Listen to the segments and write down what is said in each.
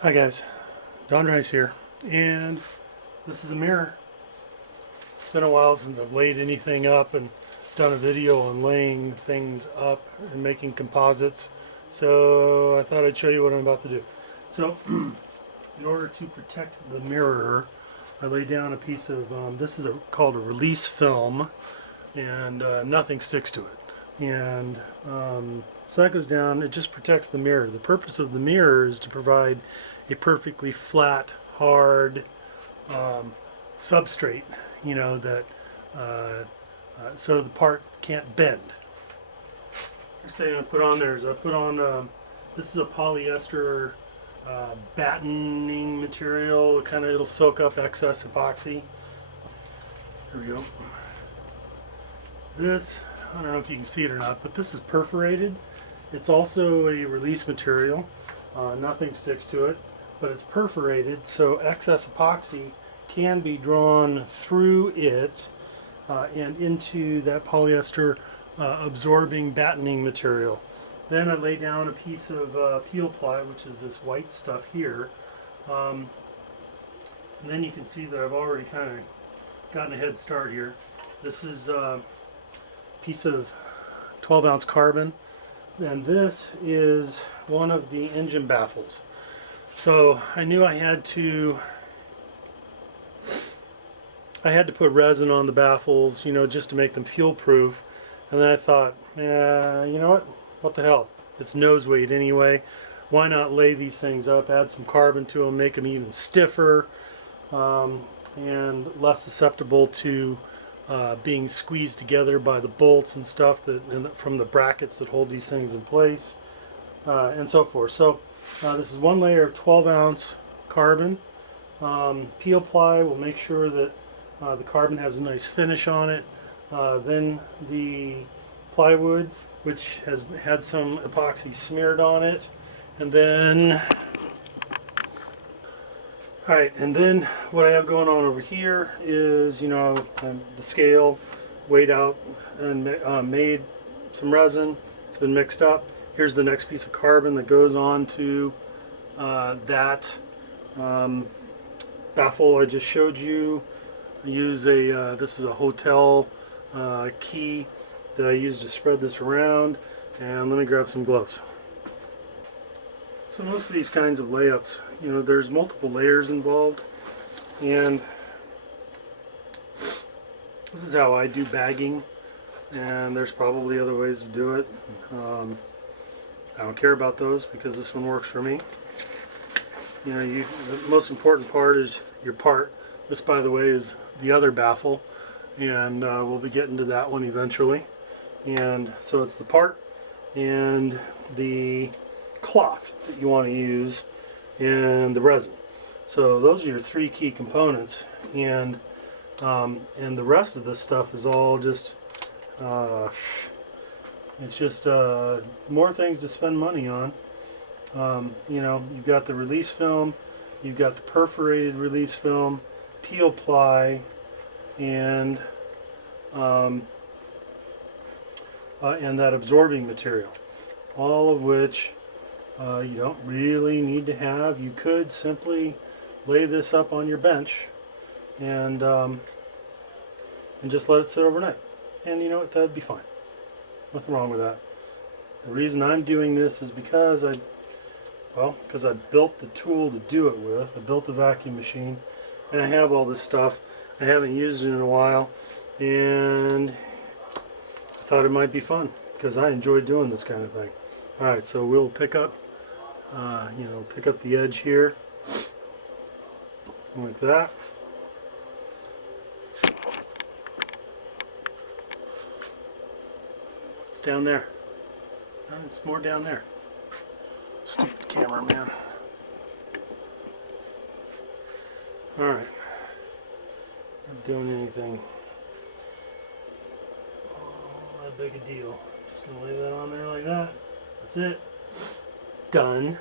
Hi guys, Don Rice here, and this is a mirror. It's been a while since I've laid anything up and done a video on laying things up and making composites, so I thought I'd show you what I'm about to do. So, in order to protect the mirror, I lay down a piece of, this is called a release film, and nothing sticks to it. And so that goes down, it just protects the mirror. The purpose of the mirror is to provide a perfectly flat, hard substrate, that so the part can't bend. Next thing I put on there is I put on, this is a polyester battening material, it'll soak up excess epoxy. Here we go. This, I don't know if you can see it or not, but this is perforated. It's also a release material. Nothing sticks to it, but it's perforated, so excess epoxy can be drawn through it and into that polyester absorbing battening material. Then I lay down a piece of peel ply, which is this white stuff here. And then you can see that I've already kind of gotten a head start here. This is a piece of 12-ounce carbon, and this is one of the engine baffles. So I knew I had to put resin on the baffles, just to make them fuel proof. And then I thought, you know what the hell? It's nose weight anyway. Why not lay these things up, add some carbon to them, make them even stiffer and less susceptible to being squeezed together by the bolts and stuff from the brackets that hold these things in place, and so forth. So this is one layer of 12-ounce carbon. Peel ply will make sure that the carbon has a nice finish on it. Then the plywood, which has had some epoxy smeared on it, and then and then what I have going on over here is, the scale weighed out and made some resin. It's been mixed up. Here's the next piece of carbon that goes on to that baffle I just showed you. I use this is a hotel key that I use to spread this around, and let me grab some gloves. So most of these kinds of layups, there's multiple layers involved, and this is how I do bagging, and there's probably other ways to do it. I don't care about those because this one works for me. The most important part is your part. This, by the way, is the other baffle, and we'll be getting to that one eventually. And so it's the part and the cloth that you want to use and the resin. So those are your three key components, and the rest of this stuff is all just it's just more things to spend money on. You've got the release film, you've got the perforated release film, peel ply, and that absorbing material, all of which you don't really need to have. You could simply lay this up on your bench and just let it sit overnight, and that'd be fine. Nothing wrong with that. The reason I'm doing this is because I built the tool to do it with. I built the vacuum machine, and I have all this stuff. I haven't used it in a while, and I thought it might be fun because I enjoy doing this kind of thing. All right, so we'll pick up the edge here like that. It's down there. It's more down there. Stupid cameraman. Alright. Not doing anything that big a deal. Just gonna lay that on there like that. That's it. Done.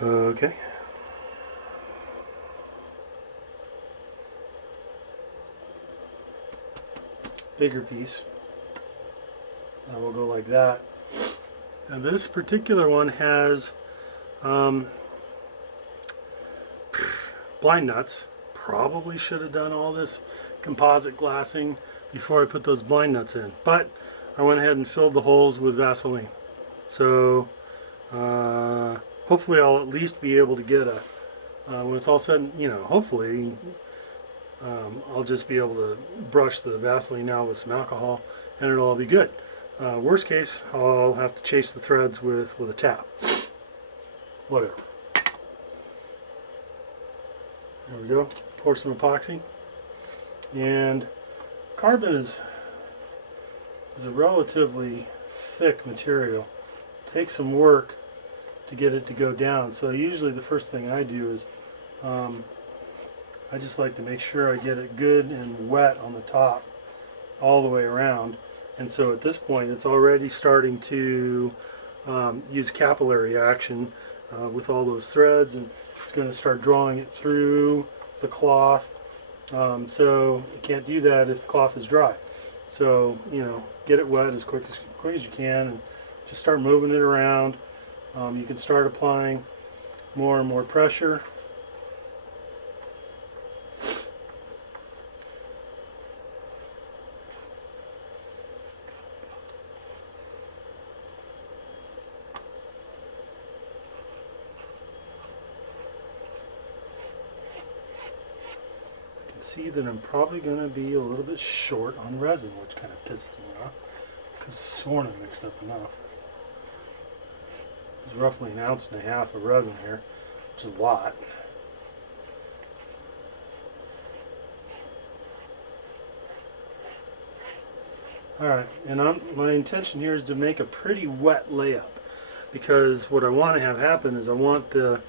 Okay. Bigger piece. We'll go like that. And this particular one has blind nuts. Probably should have done all this composite glassing before I put those blind nuts in, but I went ahead and filled the holes with Vaseline. So hopefully I'll at least be able to get a, when it's all said, hopefully I'll just be able to brush the Vaseline now with some alcohol and it'll all be good. Worst case, I'll have to chase the threads with a tap. Whatever. There we go. Pour some epoxy. And carbon is a relatively thick material. It takes some work to get it to go down. So usually the first thing I do is I just like to make sure I get it good and wet on the top all the way around. And so at this point it's already starting to use capillary action with all those threads, and it's going to start drawing it through the cloth. So you can't do that if the cloth is dry. So get it wet as quick as you can, and just start moving it around. You can start applying more and more pressure. See that I'm probably going to be a little bit short on resin, which kind of pisses me off. Could have sworn I mixed up enough. There's roughly 1.5 ounces of resin here, which is a lot. Alright, and my intention here is to make a pretty wet layup, because what I want to have happen is I want the,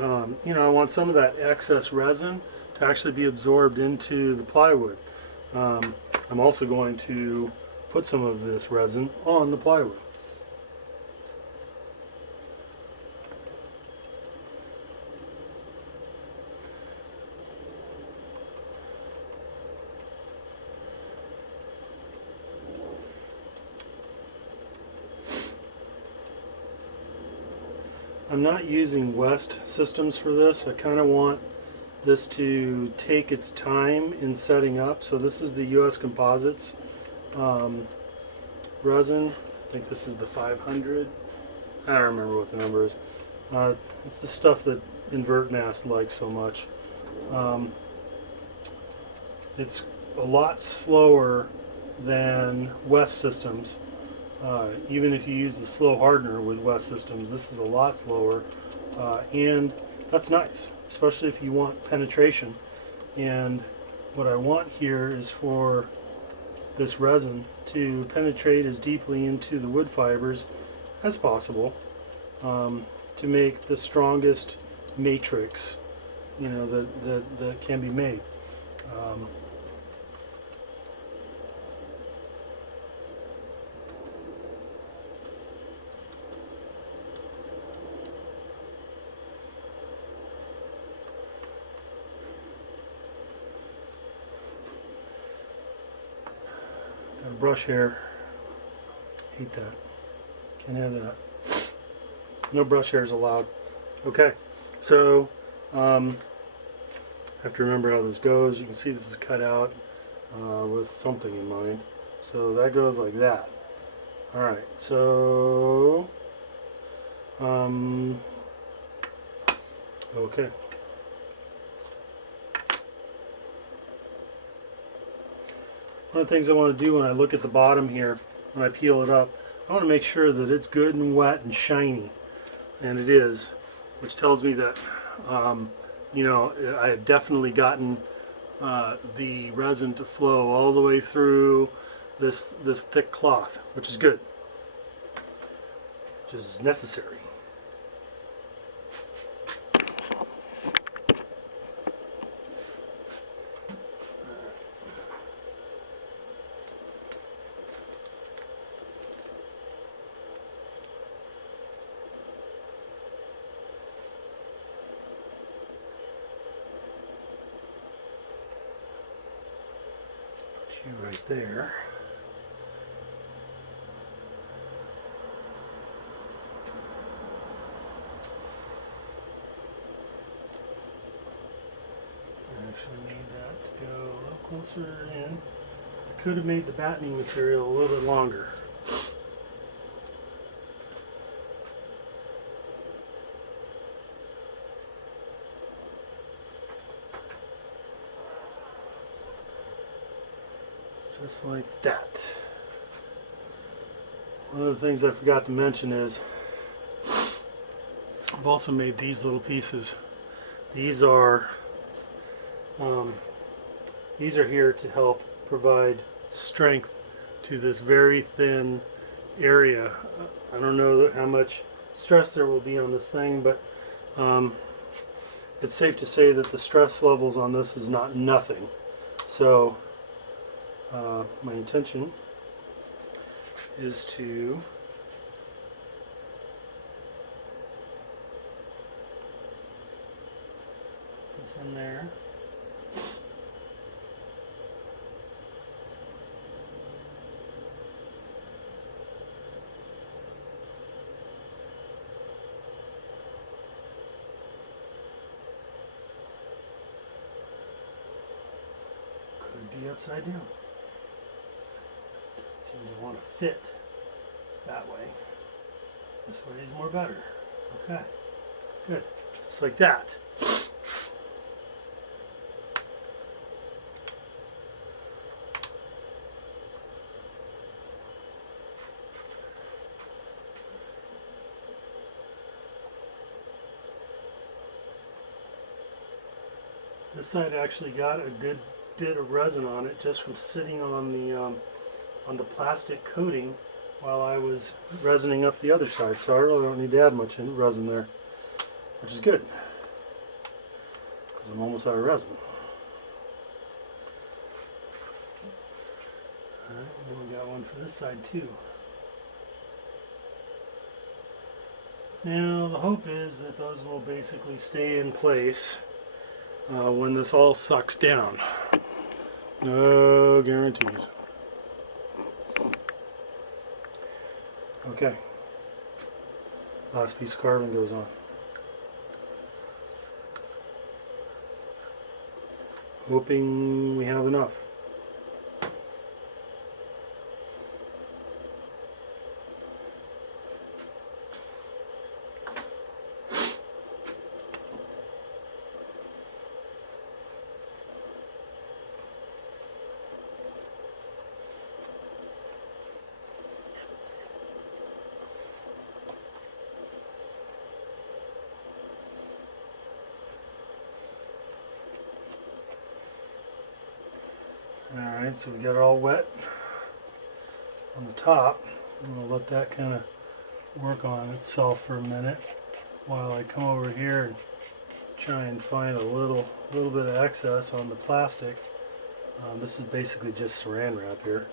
I want some of that excess resin to actually be absorbed into the plywood. I'm also going to put some of this resin on the plywood. I'm not using West systems for this. I kind of want this to take its time in setting up. So this is the US Composites resin. I think this is the 500. I don't remember what the number is. It's the stuff that InvertMass likes so much. It's a lot slower than West systems. Even if you use the slow hardener with West systems, this is a lot slower, and that's nice, especially if you want penetration. And what I want here is for this resin to penetrate as deeply into the wood fibers as possible, to make the strongest matrix that can be made. Brush hair, hate that, can't have that, no brush hairs allowed. Okay, so I have to remember how this goes. You can see this is cut out with something in mind, so that goes like that. Alright, so okay. One of the things I want to do when I look at the bottom here, when I peel it up, I want to make sure that it's good and wet and shiny, and it is, which tells me that I have definitely gotten the resin to flow all the way through this thick cloth, which is good, which is necessary. Right there. closer in. I could have made the battening material a little bit longer. Just like that. One of the things I forgot to mention is I've also made these little pieces. These are here to help provide strength to this very thin area. I don't know how much stress there will be on this thing, but it's safe to say that the stress levels on this is not nothing. So my intention is to put this in there. Could be upside down. So you want to fit that way. This way is more better. Okay, good. Just like that. This side actually got a good bit of resin on it just from sitting on the plastic coating while I was resining up the other side, so I really don't need to add much resin there, which is good because I'm almost out of resin. Alright, and we got one for this side too. Now the hope is that those will basically stay in place when this all sucks down. No guarantees. Okay, last piece of carving goes on. Hoping we have enough. Alright, so we got it all wet on the top. I'm going to let that kind of work on itself for a minute while I come over here and try and find a little bit of excess on the plastic. This is basically just saran wrap here.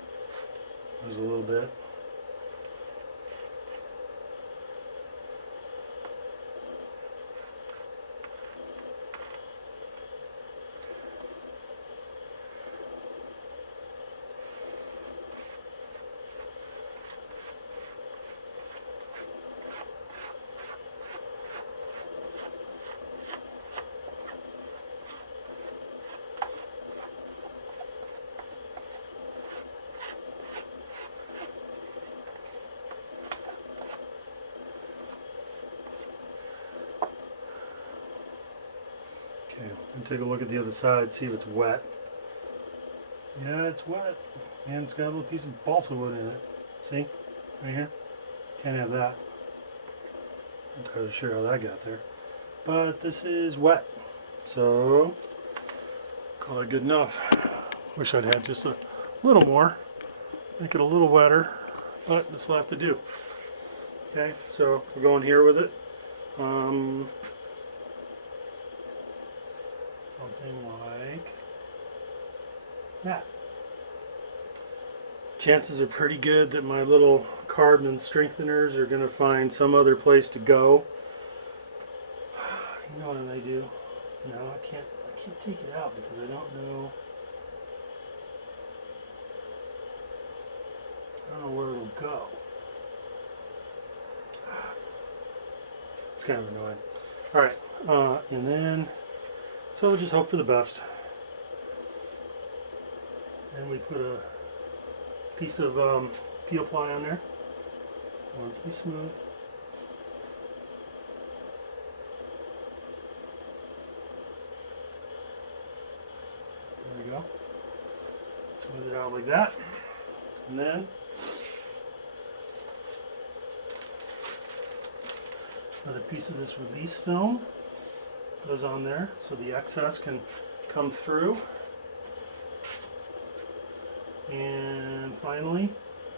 There's a little bit. Okay, and take a look at the other side, see if it's wet. Yeah, it's wet. And it's got a little piece of balsa wood in it. See? Right here? Can't have that. I'm not entirely sure how that got there. But this is wet. So, call it good enough. Wish I'd had just a little more. Make it a little wetter. But this will have to do. Okay, so we're going here with it. Something like that. Chances are pretty good that my little carbon strengtheners are going to find some other place to go. You know what I may do? No, I can't take it out because I don't know where it'll go. It's kind of annoying. Alright, and then so we'll just hope for the best. And we put a piece of peel ply on there. I want it to be smooth. There we go. Smooth it out like that. And then another piece of this release film goes on there so the excess can come through. And finally,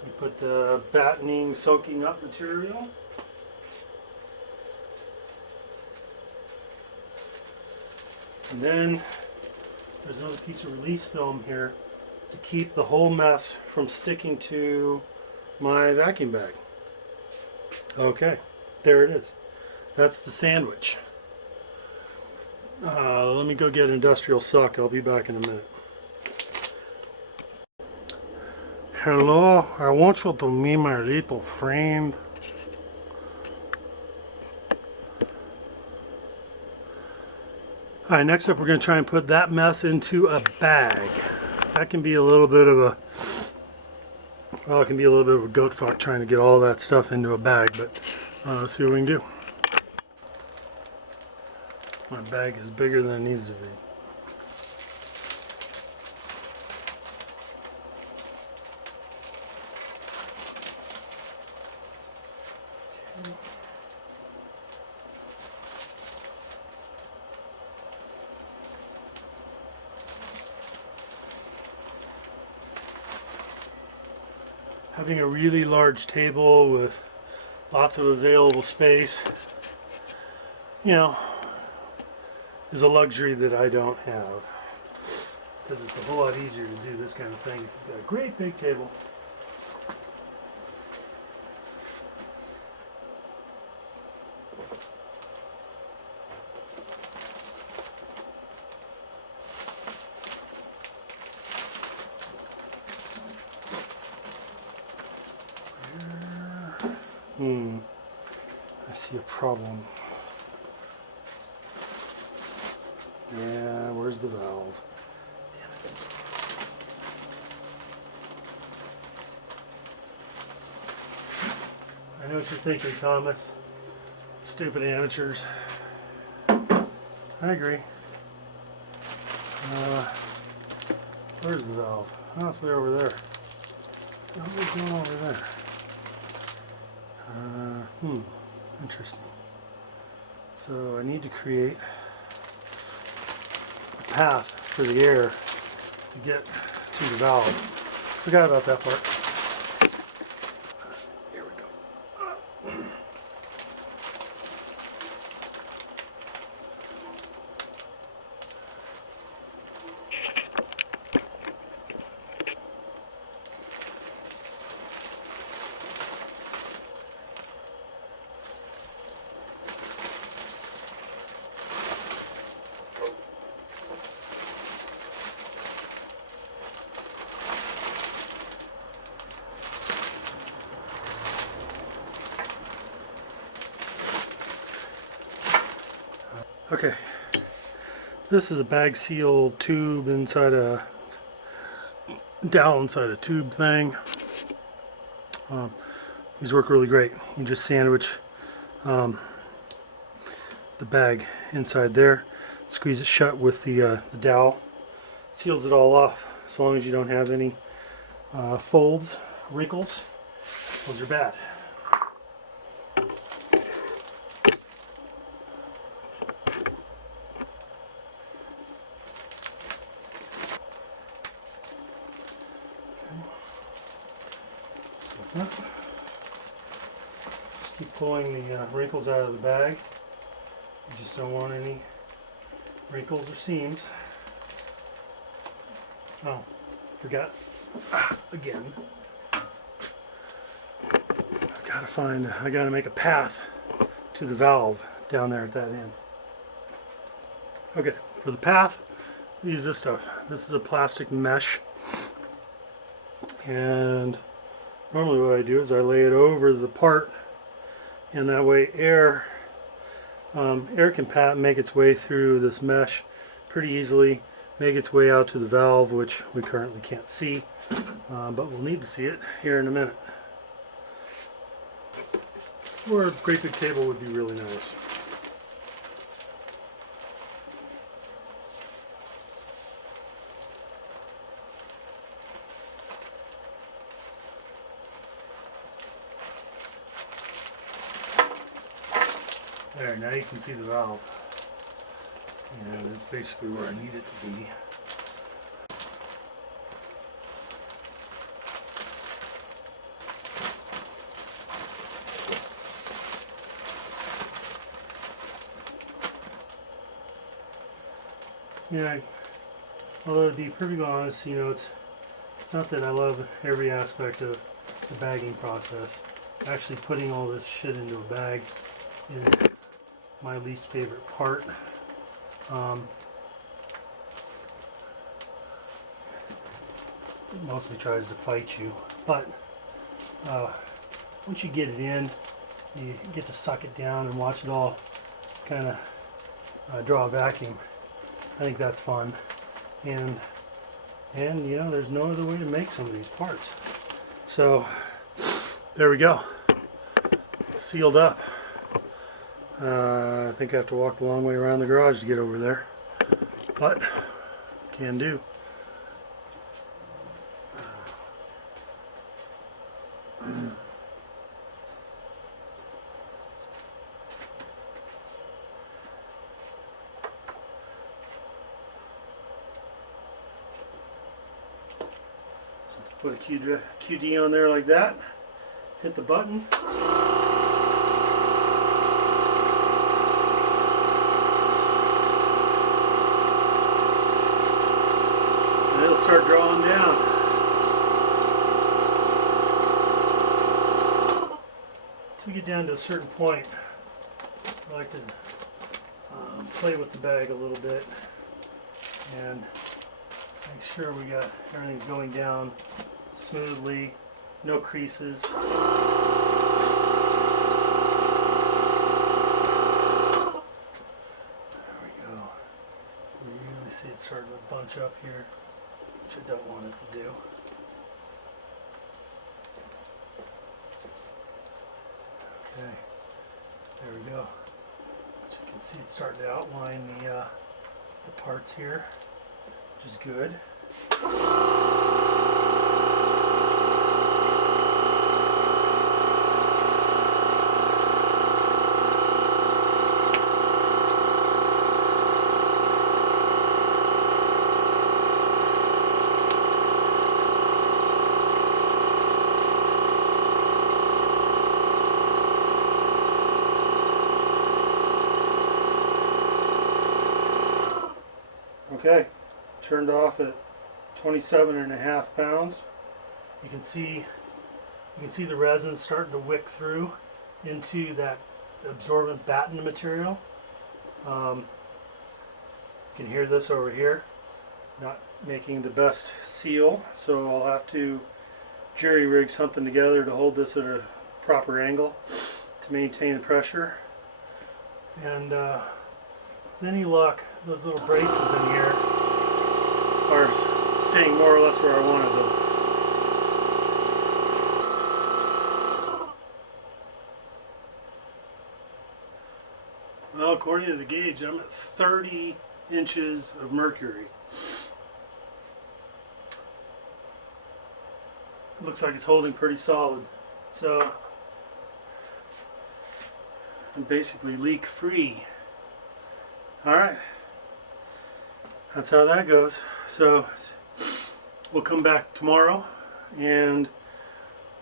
we put the battening soaking up material. And then there's another piece of release film here to keep the whole mess from sticking to my vacuum bag. Okay, there it is. That's the sandwich. Let me go get industrial suck. I'll be back in a minute. Hello, I want you to meet my little friend. Alright, next up we're going to try and put that mess into a bag. That can be a little bit of a, well, it can be a little bit of a goat fuck trying to get all that stuff into a bag, but let's see what we can do. My bag is bigger than it needs to be. Okay. Having a really large table with lots of available space, you know, is a luxury that I don't have, because it's a whole lot easier to do this kind of thing if you've got a great big table. I see a problem. Yeah, where's the valve? I know what you're thinking, Thomas. Stupid amateurs. I agree. Where's the valve? Oh, it's way over there. What's going on over there? Interesting. So I need to create a path for the air to get to the valve. Forgot about that part. Here we go. Okay, this is a bag seal tube inside a dowel inside a tube thing. These work really great. You just sandwich the bag inside there, squeeze it shut with the dowel, seals it all off. As long as you don't have any folds, wrinkles, those are bad. Just keep pulling the wrinkles out of the bag. You just don't want any wrinkles or seams. Oh, forgot again. I gotta make a path to the valve down there at that end. Okay, for the path, use this stuff. This is a plastic mesh, and normally what I do is I lay it over the part, and that way air can make its way through this mesh pretty easily. make its way out to the valve, which we currently can't see, but we'll need to see it here in a minute. Or a great big table would be really nice. There, now you can see the valve. And it's basically where I need it to be. Yeah, although to be perfectly honest, you know, it's not that I love every aspect of the bagging process. Actually putting all this shit into a bag is my least favorite part. It mostly tries to fight you, but once you get it in, you get to suck it down and watch it all kind of draw a vacuum. I think that's fun, and you know, there's no other way to make some of these parts. So there we go, sealed up. I think I have to walk the long way around the garage to get over there, but can do. So put a QD on there like that, hit the button. And it'll start drawing down. Once we get down to a certain point, I like to play with the bag a little bit and make sure we got everything going down smoothly, no creases. There we go. You really see it starting to bunch up here, which I don't want it to do. Okay, there we go. As you can see, it's starting to outline the parts here, which is good. Okay, turned off at 27.5 pounds. You can see the resin starting to wick through into that absorbent batten material. You can hear this over here, not making the best seal, so I'll have to jerry rig something together to hold this at a proper angle to maintain the pressure. And with any luck, those little braces in here are staying more or less where I wanted them. Well, according to the gauge, I'm at 30 inches of mercury. It looks like it's holding pretty solid. So I'm basically leak free. Alright, that's how that goes. So we'll come back tomorrow and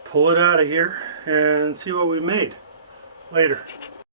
pull it out of here and see what we made later.